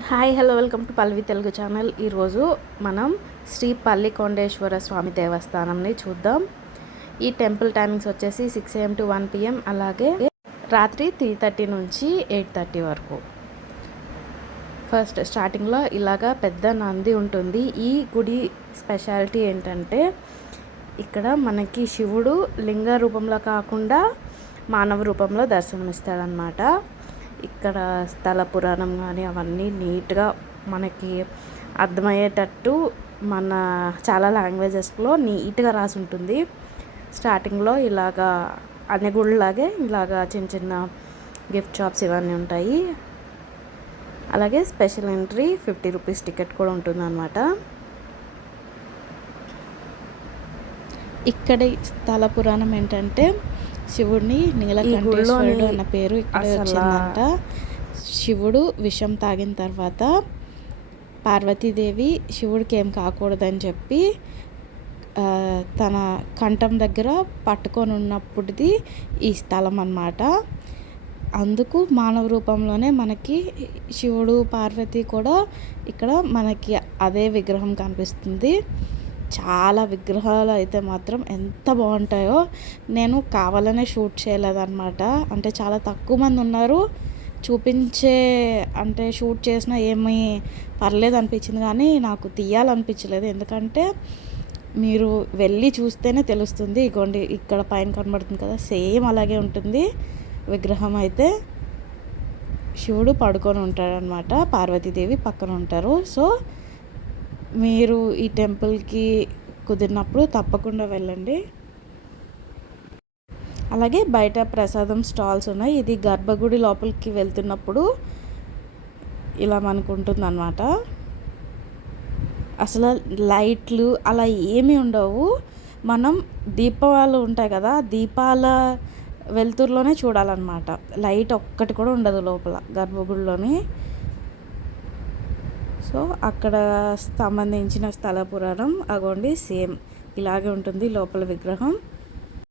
Hi hello welcome to Palvi Telugu channel. ఈరోజు మనం శ్రీ పల్లికొండేశ్వర స్వామి దేవస్థానంని చూద్దాం. ఈ టెంపుల్ టైమింగ్స్ వచ్చేసి 6 AM to 1 PM, అలాగే రాత్రి 3:30 నుంచి 8:30 వరకు. ఫస్ట్ స్టార్టింగ్లో ఇలాగా పెద్ద నంది ఉంటుంది. ఈ గుడి స్పెషాలిటీ ఏంటంటే ఇక్కడ మనకి శివుడు లింగ రూపంలో కాకుండా మానవ రూపంలో దర్శనమిస్తాడనమాట. ఇక్కడ స్థల పురాణం కానీ అవన్నీ నీట్గా మనకి అర్థమయ్యేటట్టు మన చాలా లాంగ్వేజెస్లో నీట్గా రాసి ఉంటుంది. స్టార్టింగ్లో ఇలాగా అన్ని గుళ్ళలాగే ఇలాగా చిన్న చిన్న గిఫ్ట్ షాప్స్ ఇవన్నీ ఉంటాయి. అలాగే స్పెషల్ ఎంట్రీ 50 రూపీస్ టికెట్ కూడా ఉంటుందన్నమాట. ఇక్కడి స్థల పురాణం ఏంటంటే శివుడిని నీలకంఠేశ్వరుడు అన్న పేరు ఇక్కడ వచ్చిందంట. శివుడు విషం తాగిన తర్వాత పార్వతీదేవి శివుడికి ఏం కాకూడదని చెప్పి తన కంఠం దగ్గర పట్టుకొని ఉన్నప్పుడుది ఈ స్థలం అన్నమాట. అందుకు మానవ రూపంలోనే మనకి శివుడు పార్వతి కూడా ఇక్కడ మనకి అదే విగ్రహం కనిపిస్తుంది. చాలా విగ్రహాలు అయితే మాత్రం ఎంత బాగుంటాయో. నేను కావాలనే షూట్ చేయలేదన్నమాట. అంటే చాలా తక్కువ మంది ఉన్నారు. అంటే షూట్ చేసినా ఏమీ పర్లేదు అనిపించింది, కానీ నాకు తీయాలనిపించలేదు. ఎందుకంటే మీరు వెళ్ళి చూస్తేనే తెలుస్తుంది. ఇగోండి ఇక్కడ పైన కనబడుతుంది కదా, సేమ్ అలాగే ఉంటుంది విగ్రహం. అయితే శివుడు పడుకొని ఉంటాడనమాట, పార్వతీదేవి పక్కన ఉంటారు. సో మీరు ఈ టెంపుల్కి కుదిరినప్పుడు తప్పకుండా వెళ్ళండి. అలాగే బయట ప్రసాదం స్టాల్స్ ఉన్నాయి. ఇది గర్భగుడి లోపలికి వెళ్తున్నప్పుడు ఇలా మనకు ఉంటుందన్నమాట. అసలు లైట్లు అలా ఏమీ ఉండవు. మనం దీపాలు ఉంటాయి కదా, దీపాల వెలుతురులోనే చూడాలన్నమాట. లైట్ ఒక్కటి కూడా ఉండదు లోపల గర్భగుడిలోని. సో అక్కడ సంబంధించిన స్థల పురాణం అగోండి సేమ్ ఇలాగే ఉంటుంది లోపల విగ్రహం.